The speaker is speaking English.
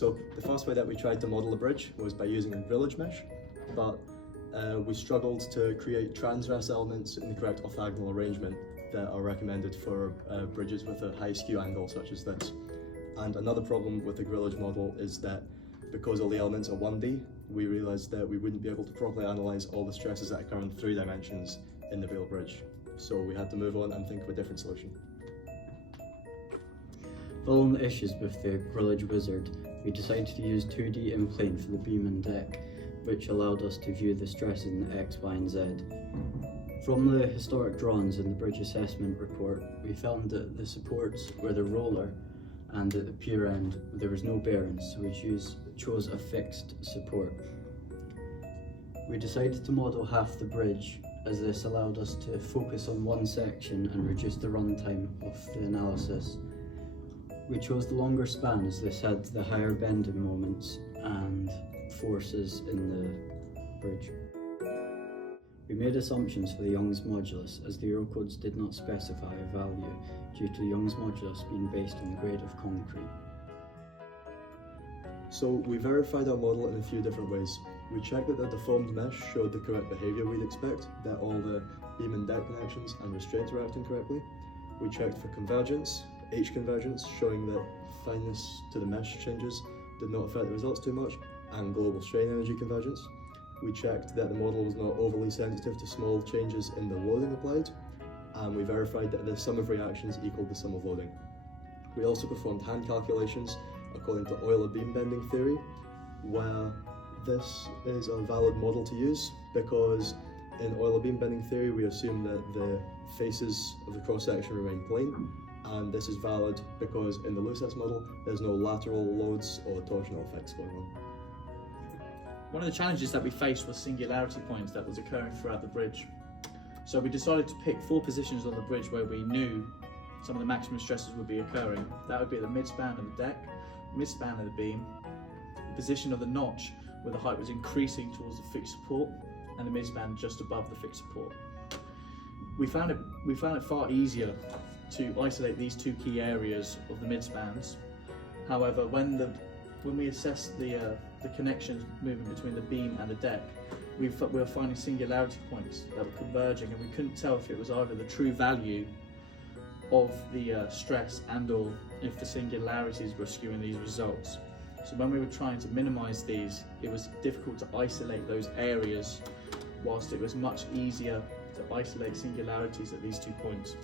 So the first way that we tried to model a bridge was by using a grillage mesh, but we struggled to create transverse elements in the correct orthogonal arrangement that are recommended for bridges with a high skew angle such as this. And another problem with the grillage model is that because all the elements are 1D, we realised that we wouldn't be able to properly analyse all the stresses that occur in 3 dimensions in the real bridge. So we had to move on and think of a different solution. Following the issues with the grillage wizard, we decided to use 2D in plane for the beam and deck, which allowed us to view the stresses in X, Y and Z. From the historic drawings in the bridge assessment report, we found that the supports were the roller and at the pier end there was no bearings, so we chose a fixed support. We decided to model half the bridge, as this allowed us to focus on one section and reduce the runtime of the analysis. We chose the longer span as this had the higher bending moments and forces in the bridge. We made assumptions for the Young's modulus as the Eurocodes did not specify a value due to Young's modulus being based on the grade of concrete. So we verified our model in a few different ways. We checked that the deformed mesh showed the correct behaviour we'd expect, that all the beam and deck connections and restraints were acting correctly. We checked for convergence, H convergence, showing that fineness to the mesh changes did not affect the results too much, and global strain energy convergence. We checked that the model was not overly sensitive to small changes in the loading applied, and we verified that the sum of reactions equaled the sum of loading. We also performed hand calculations according to Euler beam bending theory, where this is a valid model to use because in Euler beam bending theory we assume that the faces of the cross-section remain plane, and this is valid because in the Lucas model there's no lateral loads or torsional effects going on. One of the challenges that we faced was singularity points that was occurring throughout the bridge. So we decided to pick 4 positions on the bridge where we knew some of the maximum stresses would be occurring. That would be at the midspan of the deck, midspan of the beam, the position of the notch where the height was increasing towards the fixed support, and the midspan just above the fixed support. We found it far easier to isolate these 2 key areas of the midspans. However, when we assessed the connections moving between the beam and the deck, we were finding singularity points that were converging, and we couldn't tell if it was either the true value of the stress and or if the singularities were skewing these results. So when we were trying to minimize these, it was difficult to isolate those areas, whilst it was much easier to isolate singularities at these 2 points.